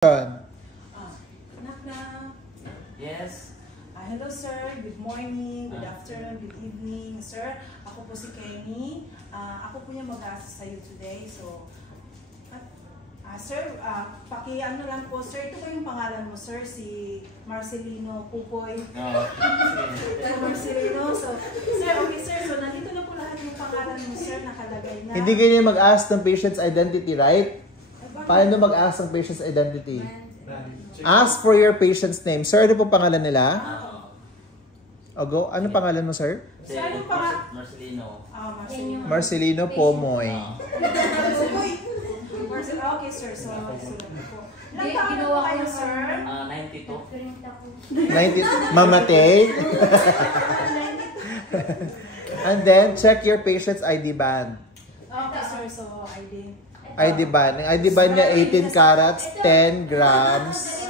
Knock knock. Yes. Hello sir, good morning, good afternoon, good evening. Sir, ako po si Kenny. Ako po yung mag-assist sa iyo today. So, sir, paki-ano lang po sir, ito ba yung pangalan mo sir? Si Marcelino Pupoy. Marcelino. So, sir, okay sir, so nandito na po lahat yung pangalan mo sir, nakalagay na. Hindi kayo mag-ask ng patient's identity, right? Paano mag-ask ng patient's identity? Ask for your patient's name. Sir, ano po pangalan nila? Ogo, ano pangalan mo, sir? Sir, ano pa? Marcelino. Marcelino. Marcelino Pomoy. Okay, sir. So, ilang taon na po kayo, sir? 92. Mamatay. And then, check your patient's ID band. Okay, sir. So, ID. ID band. Ang ID band niya, 18 carats, 10 grams.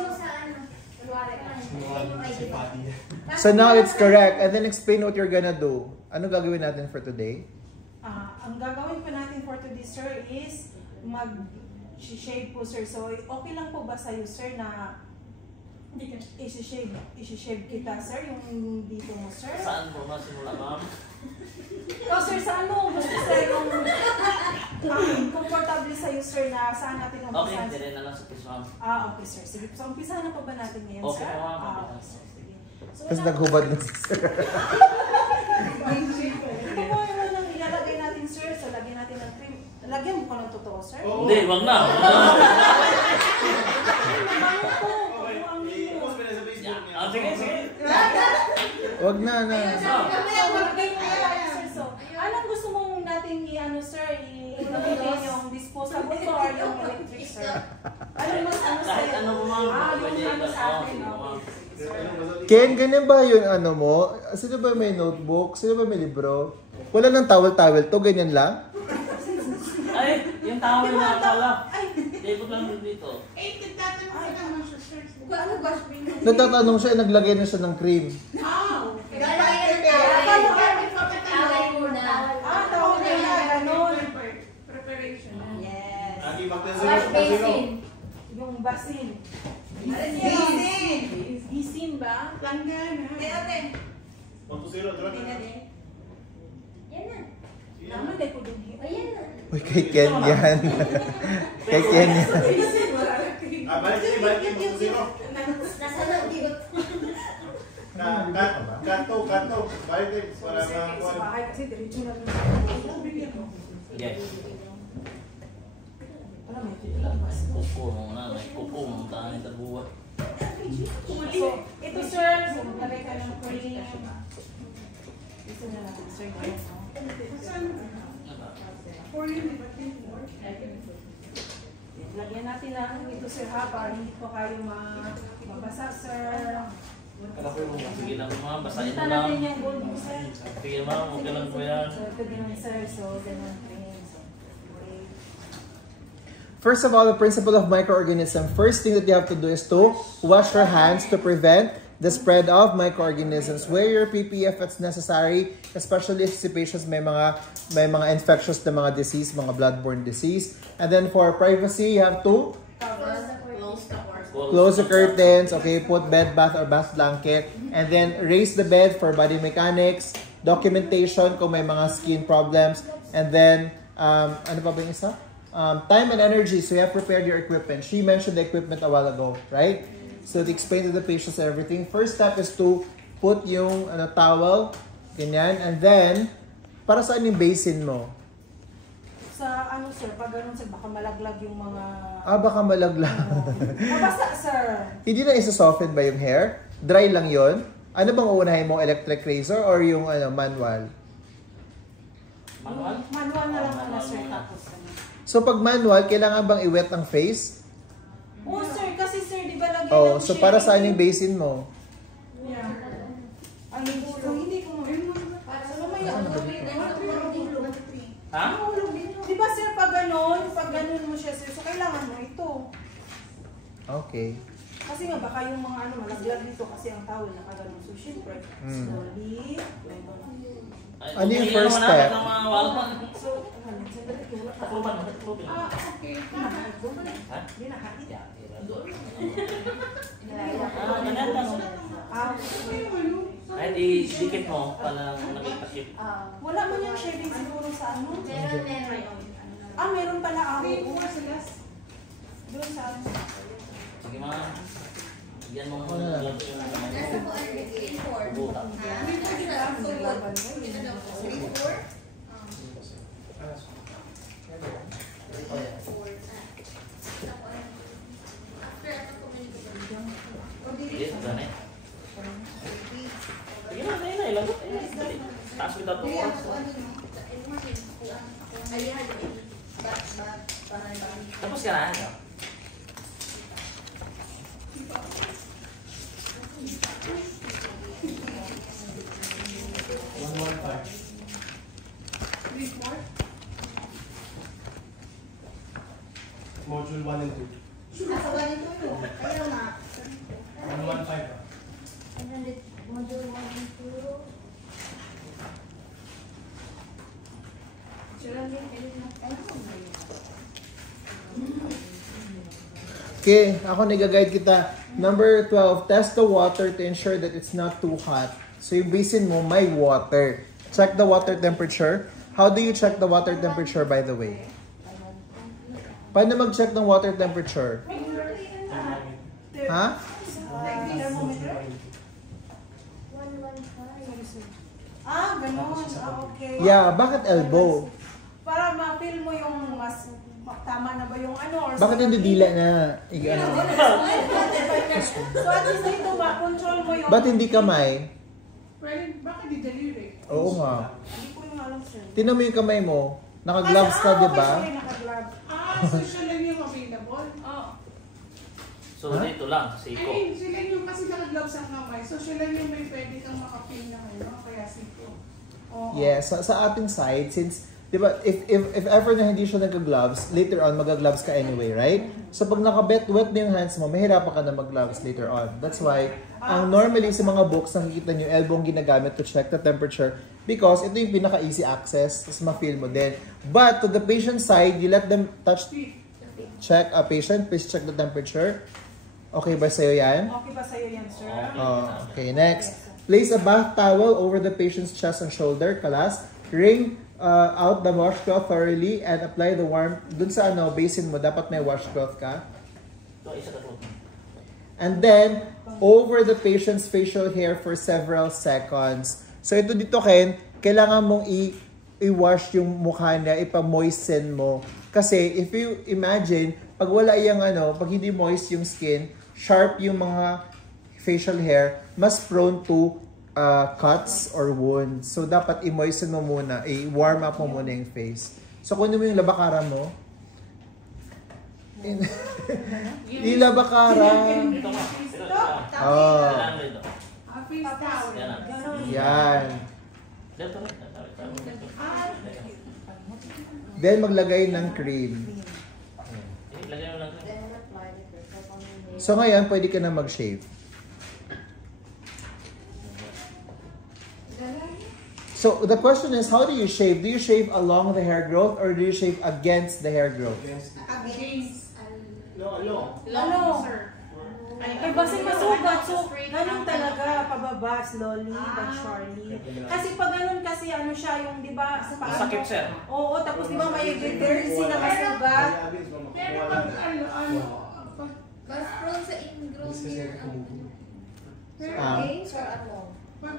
So now it's correct. And then explain what you're gonna do. Ano gagawin natin for today? Ang gagawin po natin for today, sir, is mag-shave po, sir. So, okay lang po ba sa'yo, sir, na isi-shave kita, sir, yung dito mo, sir? Saan po masimula, ma'am? Sir, saan mo gusto, sir, yung comfortable sa'yo, sir, na saan natin umpisahan? Okay, dire na lang sa piso, ma'am. Okay, sir. Sige. So, umpisahan na pa ba natin ngayon, Okay, sir? ma'am. Okay, sir. Sige. So, Tapos naghubad na si sir. ito po yung unang ilalagay natin, sir. So, lagyan natin ng cream. Lagyan mo ko ng totoo, sir? Hindi, wag na. Sige, sige. Wag na. Anong gusto mong natin i-ano, sir? I-gamitin yung disposable to or yung electric, sir? Kahit ano po, ma'am. Yung ano sa akin, okay. Ken, ganyan ba yung ano mo? Sino ba may notebook? Sino ba may libro? Wala nang towel-towel to, ganyan lang? Ay, yung tawag na pala. Labot lang dito. Nagtatanong siya, naglagay na siya ng cream. Yung basin. Bisin ba? Langgan. Naman dahil po din. Uy, kay Ken yan. Kay Ken yan. Kanto. Balik para mga Bahay kasi diretso na rin. Yes. Kupo mo tayo sa buwan. So, ito sir, so maglagay ka ng cream. Ito na lang, sir. Lagyan natin lang ito sir ha, para hindi po kayo mabasa sir. Sige lang, ma'am. Basahin Basta mo lang. natin yung gold mo sir. Sige, ma'am. Okay lang po yan. So, ito din sir, so ganun cream. So, okay. First of all, the principle of microorganism, first thing that you have to do is to wash your hands to prevent the spread of microorganisms. Wear your PPE if it's necessary, especially if si patients may mga infectious na mga disease, mga bloodborne disease. And then for privacy, you have to close the curtains, okay, put bed bath or bath blanket, and then raise the bed for body mechanics, documentation kung may mga skin problems, and then, ano pa ba yung isa? Time and energy, so you have prepared your equipment. She mentioned the equipment a while ago, right? So to explain to the patients everything, first step is to put yung towel, ganyan, and then, para saan yung basin mo? Sa ano sir, pag ganun sir, baka malaglag yung mga... Baka malaglag. Mabasa sir. Hindi na isa-soften ba yung hair? Dry lang yon. Ano bang uunahin mo, electric razor or yung manual? Manual? Manual na lang muna sir, tapos ano. So pag manual, kailangan bang i-wet ang face? Oo sir, kasi sir, di ba lagyan ng So para saan yung basin mo? Yeah. Ay, hindi ko mo. Para mamaya, Ha? di ba sir, pag ganun mo siya sir, so kailangan mo ito. Okay. Kasi nga baka yung mga ano malaglag dito kasi ang towel nakaganon. So syempre, slowly. Ano yung first step? So, sandali ko wala pa. Okay. Hindi nakakita. Kahit i-dikit mo, palang nakipasip. Wala man yung shaving siguro sa ano? Meron pala ako. Doon sa ano? Sige mga. Bigyan mo muna ng gloves yung buta. Yes, done eh. Sige na, ilagot. Taas kita to. Tapos ka na, ano? Module 1 and 2. 115. Module 1 and 2. Okay, ako nag-guide kita. Number 12, test the water to ensure that it's not too hot. So yung basin mo, may water. Check the water temperature. How do you check the water temperature, by the way? Paano mag-check ng water temperature? Ha? Ganon. Okay. Yeah, bakit elbow? Para ma-feel mo yung mas tama na ba yung ano or Bakit hindi dila na? Ano? So at least dito ma-control mo yung Ba't hindi kamay? Bakit di daliri? Oo nga. Hindi ko yung alam sir. Tinan mo yung kamay mo. Naka-gloves ka, di ba? Okay, naka-gloves. Social lang yung available. So, dito lang, I siko. mean, sila yung kasi naka-gloves ang kamay. So, sila yung may pwede kang makapil na kayo. Kaya siko. Yes, sa ating side, since, di ba, if ever na hindi siya nag-gloves, later on, mag-gloves ka anyway, right? So, pag wet na yung hands mo, mahirapan ka na mag-gloves later on. That's why, ang normally sa mga books, nakikita nyo, elbow ang ginagamit to check the temperature because ito yung pinaka-easy access, tapos ma-feel mo din. But, to the patient side, you let them touch, check a patient, please check the temperature. Okay ba sa'yo yan? Okay ba sa'yo yan, sir? Okay, next. Place a bath towel over the patient's chest and shoulder, kalas. Wring out the washcloth thoroughly and apply the warm, dun sa ano, basin mo, dapat may washcloth ka. Ito, isa ka to. And then, over the patient's facial hair for several seconds. So ito dito, Ken, kailangan mong i-wash yung mukha niya, ipa-moisten mo. Kasi if you imagine, pag wala yung ano, pag hindi moist yung skin, sharp yung mga facial hair, mas prone to cuts or wounds. So, dapat i-moisten mo muna, i-warm up mo muna yung face. So, kunin mo yung labakara mo. Ilabakara. Ito nga. Oh. Ito. Face towel. Yan. Dito. Then, maglagay ng cream. Lagyan mo lang. So, ngayon, pwede ka na mag-shave. So, the question is, how do you shave? Do you shave along the hair growth or do you shave against the hair growth? Ano? Ay, basta masugat. So, ganun talaga, pababa, slowly, but surely. Kasi pag ganun kasi, ano siya, yung, di ba, sa paa. Masakit, sir. Oo, tapos di ba may tendency na masugat. Pero pag Mas prone sa ingrown hair. pero Against or along? pag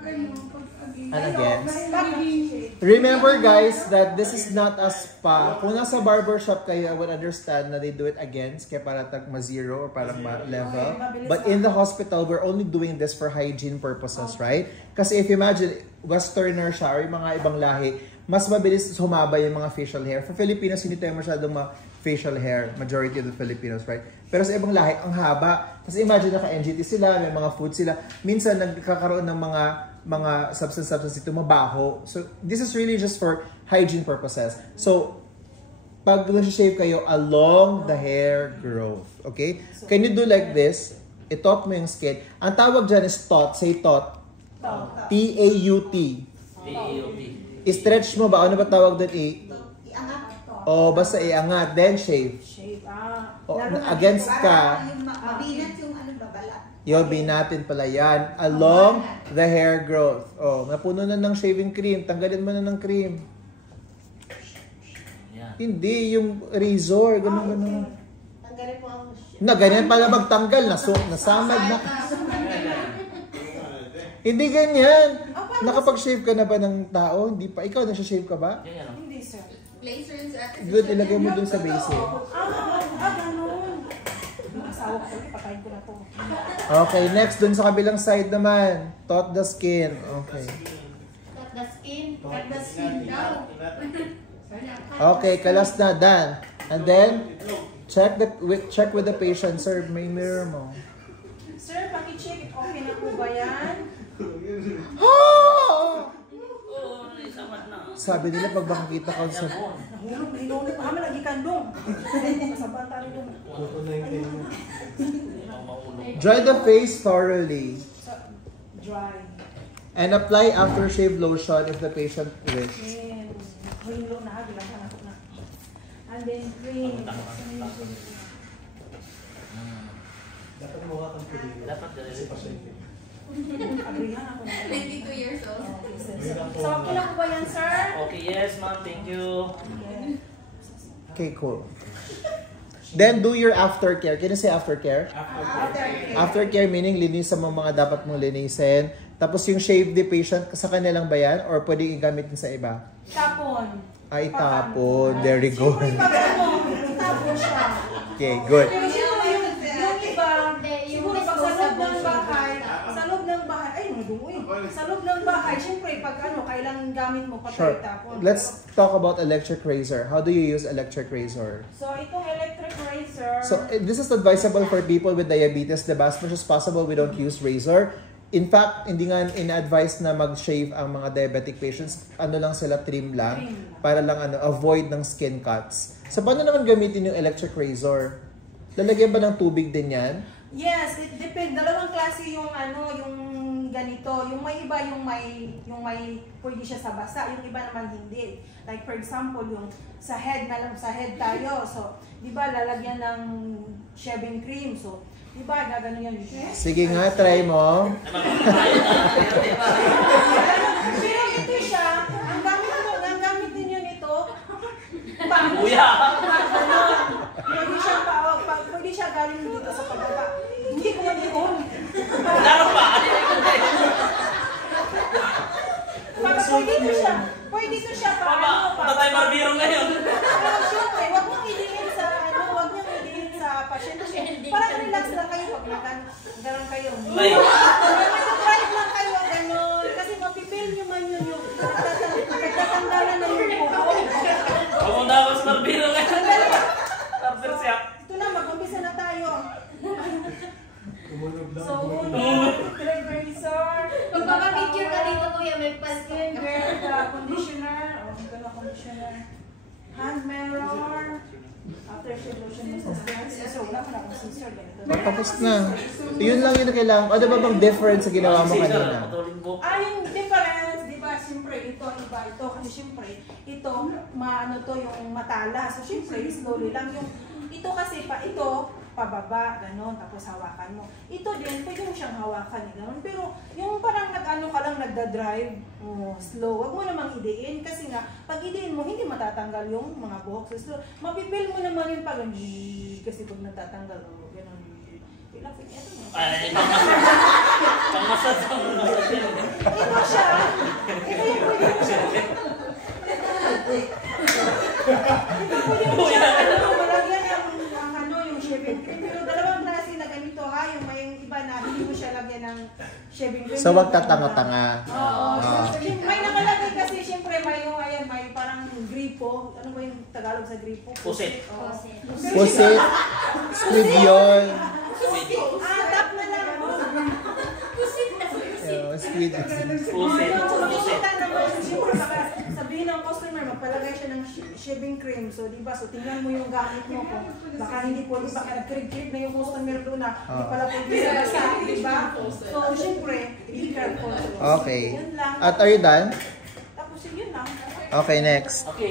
And against. naging Remember guys that this is not a spa. Kung nasa barbershop kayo, I would understand na they do it against kaya para tag ma-zero or parang ma-level. But in the hospital, we're only doing this for hygiene purposes, right? Kasi if you imagine, westerner siya or yung mga ibang lahi, mas mabilis humaba yung mga facial hair. For Filipinos, hindi tayo masyadong facial hair, majority of the Filipinos, right? Pero sa ibang lahi, ang haba. Kasi imagine naka-NGT sila, may mga food sila. Minsan nagkakaroon ng mga substance dito, mabaho. So, this is really just for hygiene purposes. So, pag nag-shave kayo along the hair growth, okay? Can you do like this? I-taut mo yung skin. Ang tawag dyan is taut. Say taut. T-A-U-T. AAOP. I-stretch mo ba? Ano ba tawag doon? Iangat. O basta iangat. Then shave. Shape, O, Lalo na against dito, ka, Yung mabinat yung ano babalat. yobi natin pala yan. Along the hair growth. O, napuno na ng shaving cream. Tanggalin mo na ng cream. Yan. Hindi, yung razor. Ganun. Tanggalin mo ang Na, ganyan pala magtanggal. Nasamad na. Hindi ganyan. Nakapag-shave ka na ba ng tao? Hindi pa. Ikaw, nasa-shave ka ba? Yan, ano? Hindi, sir. laser sa atin. Good, ilagay mo dun sa basic. Ganun. Yung asawa ko, patayin ko na to. Okay, next dun sa kabilang side naman. Taut the skin. Okay. Cut the skin. Cut the skin daw. Okay, kalas na. Done. And then, check with the patient. Sir, may mirror mo. Sir, paki-check. Okay na po ba yan? Oh! Oo, naisamad na. Sabi nila pag makakita ka sa... Nahulog, hinulog pa kami lagi kandong. Masabang tayo yung... Dry the face thoroughly. Dry. And apply aftershave lotion if the patient wish. Then, hinulog na, bilang ako na. And then, cream. Dapat mukha kang pwede. Dapat Kasi pa siya. Agreehan ako na. 22 years old. Okay, sir. So, okay na po ba yan, sir? Okay, yes ma'am, thank you. Okay, cool. Then do your aftercare. Can you say aftercare? Aftercare meaning linisan mo mga dapat mong linisin. Tapos yung shave the patient, sa kanilang ba yan? Or pwedeng igamit din sa iba? Tapon. Ay, tapon. There we go. Siyempre, pag ano, tapon siya. Okay, good. Pero siguro yung iba, siguro pag sa loob ng bahay, ay, madungoy. Sa loob ng bahay, siyempre, pag ano, kailangan gamit mo, Sure. patay tapon. Let's talk about electric razor. How do you use electric razor? So, itong electric razor, So, this is advisable for people with diabetes. The as much as possible, we don't use razor. In fact, hindi nga in-advise na mag-shave ang mga diabetic patients. Ano lang sila, trim lang. Para lang avoid ng skin cuts. So, paano naman gamitin yung electric razor? Lalagyan ba ng tubig din yan? yes, it depends. Dalawang klase yung ano, yung ganito. Yung may iba, yung may pwede siya sa basa. Yung iba naman hindi. Like for example, yung sa head na lang, sa head tayo. So, di ba, lalagyan ng shaving cream. So, di ba, gagano yan. Sige nga, try mo. Pero ito siya, ang gamit din yun ito, Kuya! pwede siya galing dito sa pagkaba. Hindi ko mag-ion. Laro pa! Pwede ito siya pa. Papa, punta tayo marbiro ngayon. Pero syempre, huwag mong idiin sa huwag niyong idiin sa pasyente. Parang relax lang kayo pag nagkaroon kayo. Ay. Mag-drive lang kayo, gano'n. Kasi mapipil niyo man yun yung nagtatanggalan na yung buho. Pumunta ako sa marbiro ngayon. Tapos siya. Ito na, mag-umpisa na tayo. Tumulog lang. So, electric razor. Magpapapicture ka dito kuya, may Skin care, conditioner. Conditioner. Hand mirror. After shave lotion yung sa scissor. Wala man akong scissor. Ganito. Tapos na. Yun lang yung kailangan. Ano ba bang difference sa ginawa mo kanina? Yung difference, di ba, siyempre, ito, iba, ito, kasi siyempre, ito, maano to, yung matala. So, siyempre, slowly lang yung, ito kasi, ito, pababa, gano'n, tapos hawakan mo. Ito din, pwede mo siyang hawakan, gano'n. Pero, yung parang nag-ano ka lang, nagda-drive, slow, wag mo namang idein, kasi nga, pag idein mo, hindi matatanggal yung mga buhok. So, mapipil mo naman yung pag, kasi pag natatanggal, gano'n, Ay, pamasad sa mga ito siya. Ito yung pwede mo siya. Ito pwede mo siya. Malagyan yung shaving cream. Pero dalawang klase na ganito ha. Yung may iba na hindi mo siya lagyan ng shaving cream. So, wag tatanga-tanga. Oo. May nakalagay kasi siyempre may yung ayan, may parang gripo. Ano ba yung Tagalog sa gripo? Pusit. Pusit. Squid yun. Tap na lang. Pusit na. Squid. Pusit. Makikita naman, siyempre baka sabihin pwede ng customer magpalagay siya ng shaving cream. So, di ba? So, tingnan mo yung gamit mo kung baka hindi po, baka nag-create na yung customer doon na hindi pala pwede sa basa, di ba? So, syempre, be careful. Okay. Yun lang. At are you done? Tapos yun lang. Okay, next. Okay.